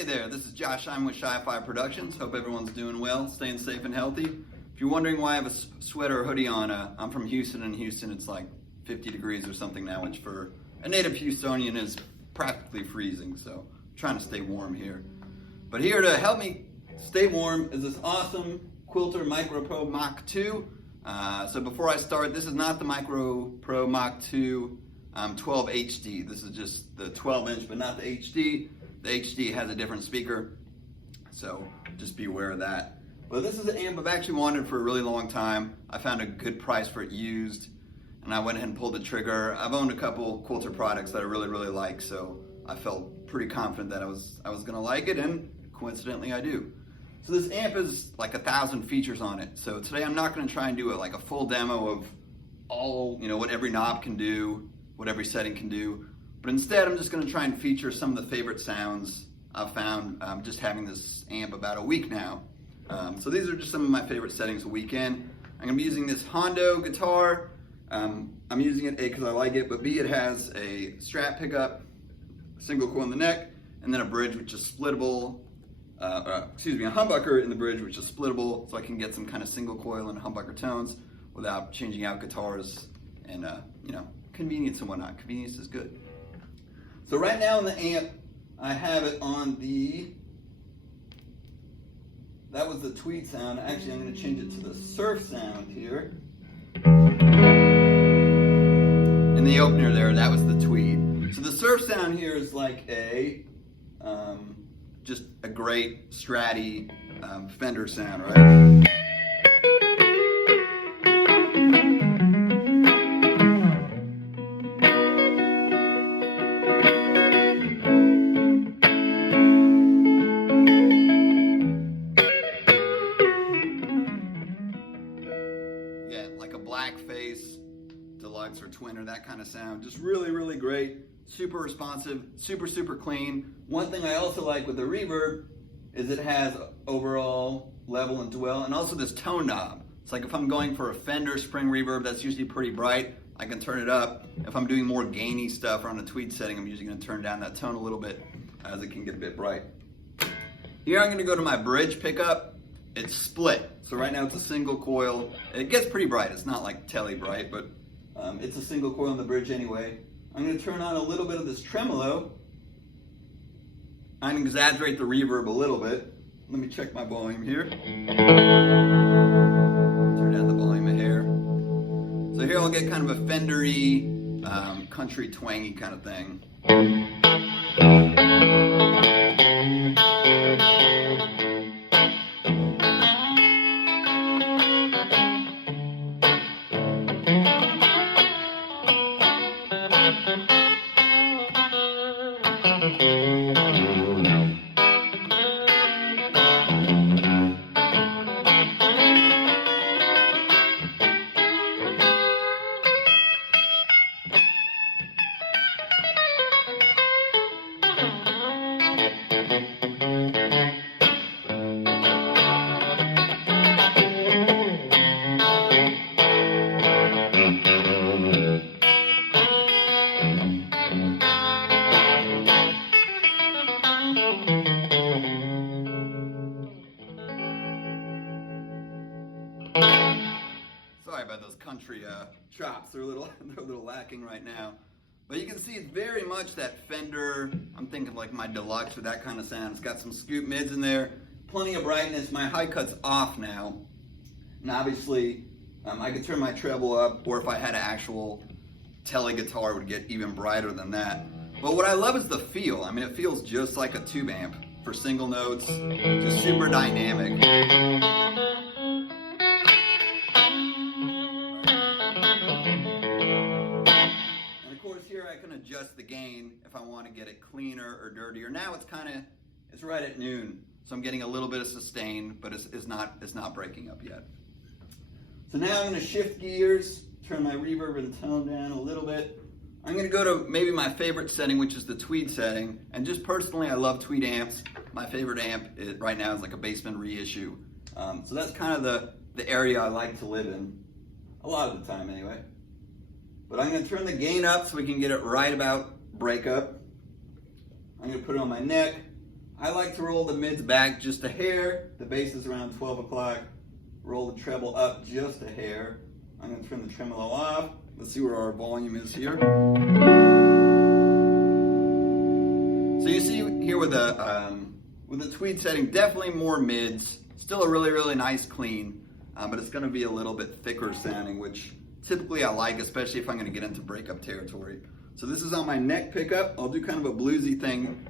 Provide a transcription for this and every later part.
Hey there, this is Josh. I'm with sheifiproductions. Hope everyone's doing well, staying safe and healthy. If you're wondering why I have a sweater or hoodie on, I'm from Houston. In Houston, it's like 50 degrees or something now, which for a native Houstonian is practically freezing. So I'm trying to stay warm here. But here to help me stay warm is this awesome Quilter Micro Pro Mach 2. So before I start, this is not the Micro Pro Mach 2 12 HD. This is just the 12 inch, but not the HD. The HD has a different speaker, so just be aware of that. But this is an amp I've actually wanted for a really long time. I found a good price for it used, and I went ahead and pulled the trigger. I've owned a couple Quilter products that I really like, so I felt pretty confident that I was gonna like it, and coincidentally I do. So this amp is like 1,000 features on it. So today I'm not gonna try and do like a full demo of all, what every knob can do, what every setting can do. But instead, I'm just going to try and feature some of the favorite sounds I've found just having this amp about a week now. So these are just some of my favorite settings a week in. I'm going to be using this Hondo guitar. I'm using it A, because I like it, but B, it has a Strat pickup, a single coil in the neck, and then a bridge which is splittable, a humbucker in the bridge which is splittable, so I can get some kind of single coil and humbucker tones without changing out guitars and, convenience and whatnot. Convenience is good. So right now in the amp, I have it on that was the Tweed sound. Actually, I'm going to change it to the surf sound here. In the opener there, that was the Tweed. So the surf sound here is like just a great Stratty Fender sound, right? Blackface, deluxe or twinner, that kind of sound. Just really great, super responsive, super clean. One thing I also like with the reverb is it has overall, level, and dwell, and also this tone knob. It's like if I'm going for a Fender spring reverb that's usually pretty bright, I can turn it up. If I'm doing more gainy stuff or on a Tweed setting, I'm usually going to turn down that tone a little bit as it can get a bit bright. Here I'm going to go to my bridge pickup. It's split, so right now it's a single coil. It gets pretty bright. It's not like telly bright, but it's a single coil on the bridge anyway. I'm going to turn on a little bit of this tremolo. I'm going to exaggerate the reverb a little bit. Let me check my volume here. Turn down the volume a hair. So here I'll get kind of a Fender-y, country twangy kind of thing. Sorry about those country chops. They're a little lacking right now. But you can see it's very much that Fender, I'm thinking like my deluxe or that kind of sound. It's got some scoop mids in there, plenty of brightness. My high cut's off now. And obviously, I could turn my treble up, or if I had an actual tele guitar, it would get even brighter than that. But what I love is the feel. I mean, it feels just like a tube amp for single notes, just super dynamic. Here I can adjust the gain if I want to get it cleaner or dirtier. Now it's right at noon, so I'm getting a little bit of sustain, but it's not breaking up yet. So now I'm going to shift gears, turn my reverb and tone down a little bit. I'm going to go to maybe my favorite setting, which is the Tweed setting. And just personally, I love Tweed amps. My favorite amp right now is like a Basement reissue. So that's kind of the area I like to live in, a lot of the time anyway. But I'm going to turn the gain up so we can get it right about breakup. I'm going to put it on my neck. I like to roll the mids back just a hair. The bass is around 12 o'clock. Roll the treble up just a hair. I'm going to turn the tremolo off. Let's see where our volume is here. So you see here with the Tweed setting, definitely more mids. Still a really, really nice clean, but it's going to be a little bit thicker sounding, which typically I like, especially if I'm going to get into breakup territory. So this is on my neck pickup. I'll do kind of a bluesy thing.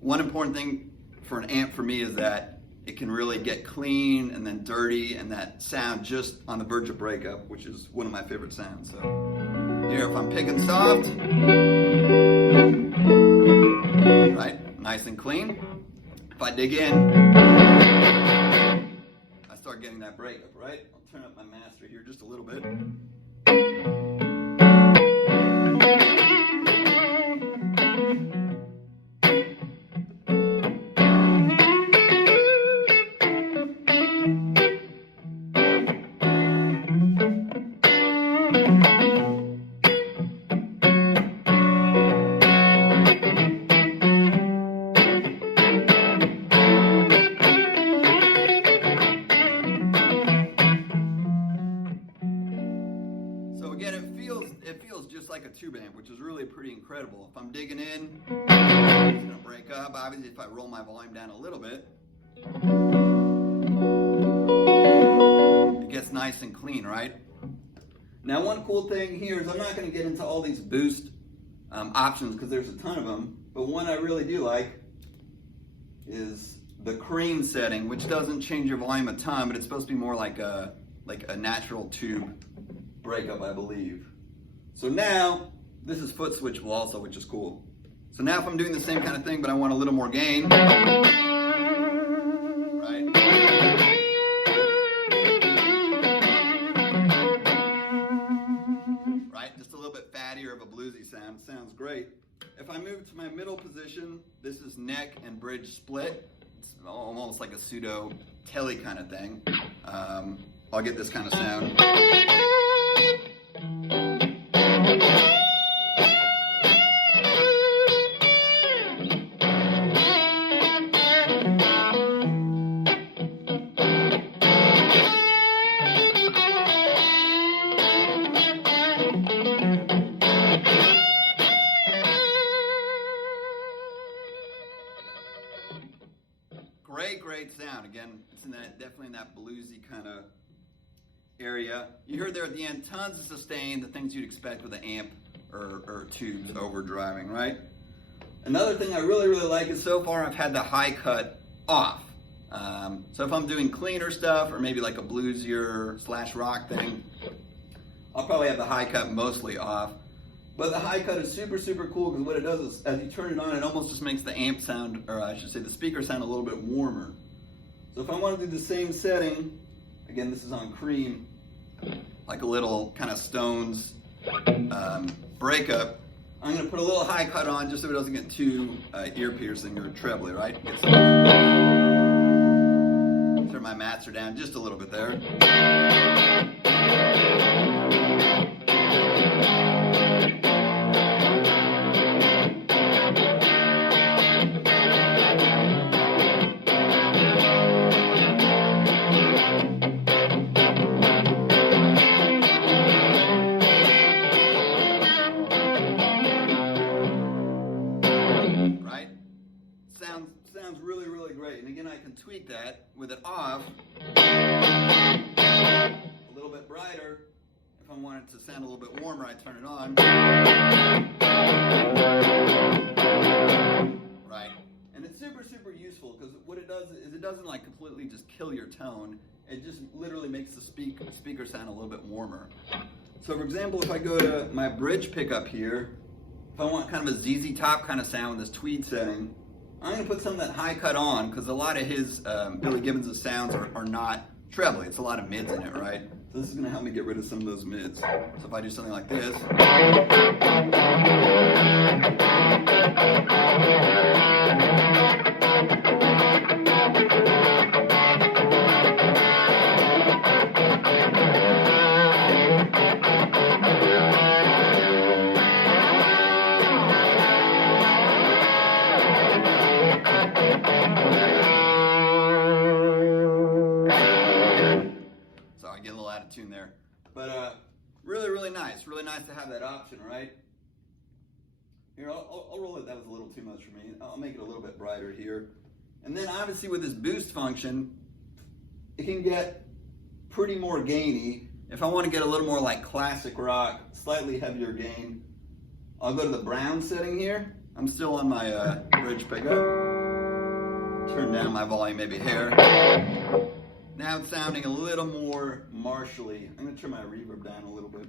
One important thing for an amp for me is that it can really get clean and then dirty, and that sound just on the verge of breakup, which is one of my favorite sounds. So here, if I'm picking soft, right, nice and clean. If I dig in, I start getting that breakup, right? I'll turn up my master here just a little bit. It feels just like a tube amp, which is really pretty incredible. If I'm digging in, it's going to break up. Obviously, if I roll my volume down a little bit, it gets nice and clean, right? Now, one cool thing here is I'm not going to get into all these boost options because there's a ton of them, but one I really do like is the cream setting, which doesn't change your volume a ton, but it's supposed to be more like a natural tube breakup, I believe. So now, this is foot switchable also, which is cool. So now if I'm doing the same kind of thing, but I want a little more gain, right? Right, just a little bit fattier of a bluesy sound. Sounds great. If I move to my middle position, this is neck and bridge split. It's almost like a pseudo telly kind of thing. I'll get this kind of sound. Great sound. Again, it's in definitely in that bluesy kind of area. You heard there at the end, tons of sustain, the things you'd expect with an amp or tubes overdriving, right? Another thing I really, really like is so far I've had the high cut off. So if I'm doing cleaner stuff or maybe like a bluesier / rock thing, I'll probably have the high cut mostly off. But the high cut is super, super cool because what it does is as you turn it on, it almost just makes the amp sound, or I should say the speaker sound a little bit warmer. So if I want to do the same setting, again, this is on cream, like a little kind of Stones breakup, I'm going to put a little high cut on just so it doesn't get too ear piercing or trebly, right? Turn my master down just a little bit there. Sounds really, really great. And again, I can tweak that with it off a little bit brighter. If I want it to sound a little bit warmer, I turn it on. Right. And it's super, super useful because what it does is it doesn't like completely just kill your tone. It just literally makes the speaker sound a little bit warmer. So for example, if I go to my bridge pickup here, if I want kind of a ZZ Top kind of sound with this Tweed setting, I'm going to put some of that high cut on because a lot of his Billy Gibbons' sounds are not trebly. It's a lot of mids in it, right? So this is going to help me get rid of some of those mids. So if I do something like this. out of tune there. But really, really nice to have that option, right? Here, I'll roll it. That was a little too much for me. I'll make it a little bit brighter here. And then obviously with this boost function, it can get pretty more gainy. If I want to get a little more like classic rock, slightly heavier gain, I'll go to the brown setting here. I'm still on my bridge pickup. Turn down my volume maybe a hair. Now it's sounding a little more martially. I'm going to turn my reverb down a little bit.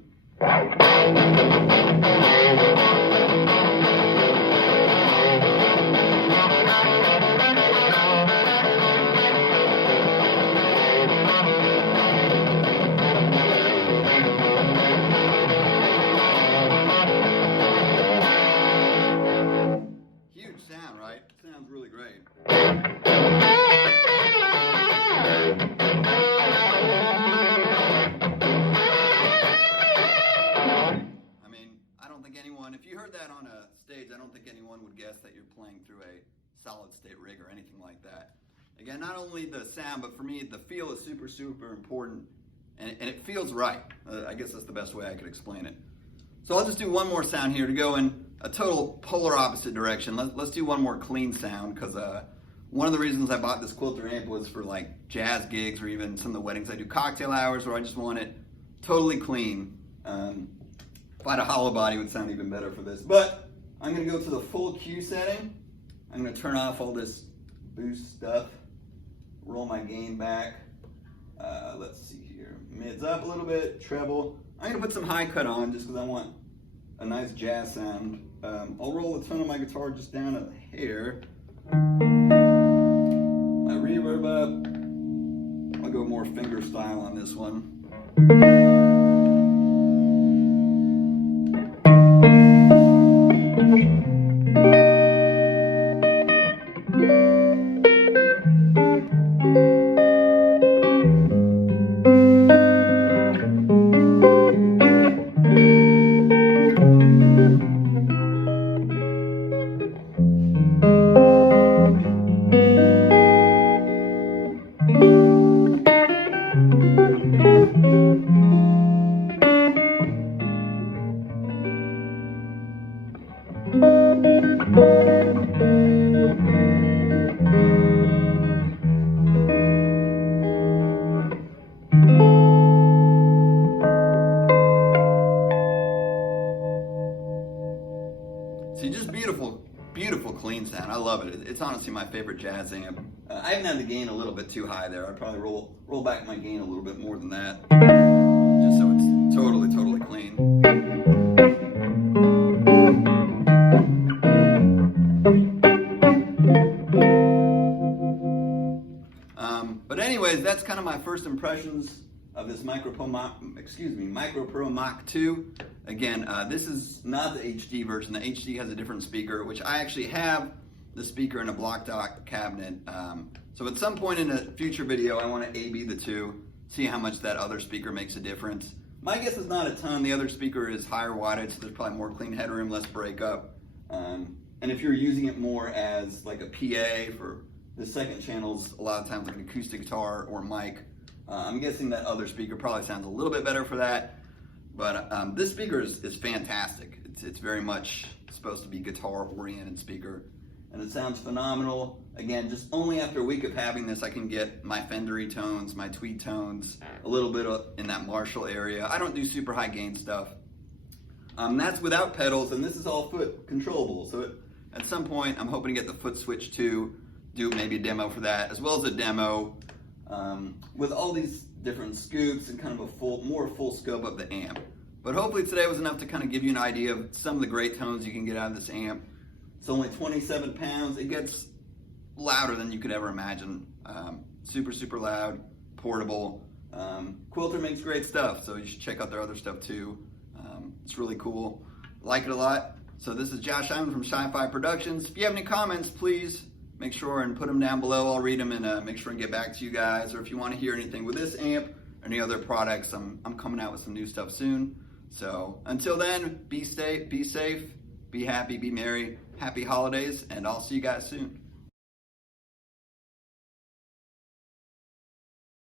Huge sound, right? Sounds really great. If you heard that on a stage, I don't think anyone would guess that you're playing through a solid state rig or anything like that. Again, not only the sound, but for me, the feel is super, super important, and it feels right. I guess that's the best way I could explain it. So I'll just do one more sound here to go in a total polar opposite direction. Let's do one more clean sound, because one of the reasons I bought this Quilter amp was for like jazz gigs or even some of the weddings I do cocktail hours where I just want it totally clean. If I had a hollow body, it would sound even better for this. But I'm going to go to the full Q setting. I'm going to turn off all this boost stuff, roll my gain back. Let's see here. Mids up a little bit, treble. I'm going to put some high cut on just because I want a nice jazz sound. I'll roll the tone of my guitar just down a hair. My reverb up. I'll go more finger style on this one. See, just beautiful clean sound. I love it. It's honestly my favorite jazz amp. I even had the gain a little bit too high there. I'd probably roll back my gain a little bit more than that, just so it's totally clean. But anyways, that's kind of my first impressions of this Micro Pro Mach 2. Again, this is not the HD version. The HD has a different speaker, which I actually have the speaker in a block dock cabinet. So at some point in a future video, I want to A/B the two, see how much that other speaker makes a difference. My guess is not a ton. The other speaker is higher wattage, so there's probably more clean headroom, less breakup. And if you're using it more as like a PA for the second channels, a lot of times like an acoustic guitar or mic, I'm guessing that other speaker probably sounds a little bit better for that. But this speaker is fantastic. It's very much supposed to be guitar-oriented speaker, and it sounds phenomenal. Again, just only after a week of having this, I can get my Fendery tones, my Tweed tones, a little bit in that Marshall area. I don't do super high gain stuff. That's without pedals, and this is all foot controllable. So at some point, I'm hoping to get the foot switch too, do maybe a demo for that, as well as a demo with all these different scoops and kind of a more full scope of the amp. But hopefully today was enough to kind of give you an idea of some of the great tones you can get out of this amp. It's only 27 pounds. It gets louder than you could ever imagine. Super loud, portable. Quilter makes great stuff, so you should check out their other stuff too. It's really cool. Like it a lot. So this is Josh Hyman from sheifiproductions. If you have any comments, please make sure and put them down below. I'll read them and make sure and get back to you guys. Or if you want to hear anything with this amp or any other products, I'm coming out with some new stuff soon. So until then, be safe, be happy, be merry. Happy holidays, and I'll see you guys soon.